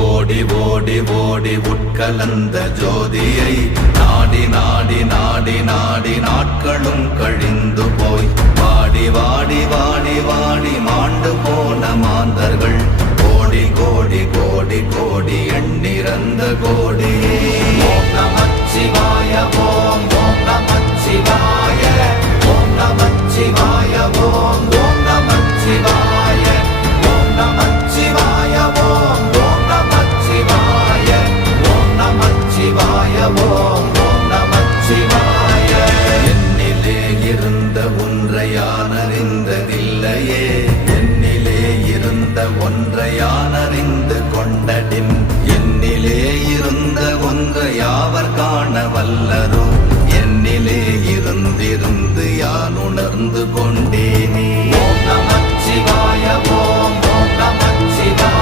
ஓடி ஓடி ஓடி உட்கலந்த ஜோதியை நாடி நாடி நாடி நாடி நாட்களும் கழிந்து போய் வாடி வாடி வாடி வாடி மாண்டு போன மாந்தர்கள் கோடி கோடி கோடி கோடி எண்ணிறந்த கோடி. ஓம் நமச்சிவாய ஓம் ஓம் நமச்சிவாய ஓம் நமச்சிவாய ஓம் ஓம் நமச்சிவாய ஓம் நமச்சிவாய ஓம் ஓம் நமச்சிவாய ஓம் நமச்சிவாய ஓம் ஓம் நமச்சிவாய. என்னிலே இருந்த ஒன்றை யான் அறிந்ததில்லையே, என்னிலே இருந்த ஒன்றை யான் அறிந்து கொண்டடின், என்னிலே இருந்த ஒன்றை யாவர் காண வல்லரோ, என்னிலே இருந்திருந்து யான் உணர்ந்து கொண்டேனே. ஓம் நமச்சிவாய ஓம்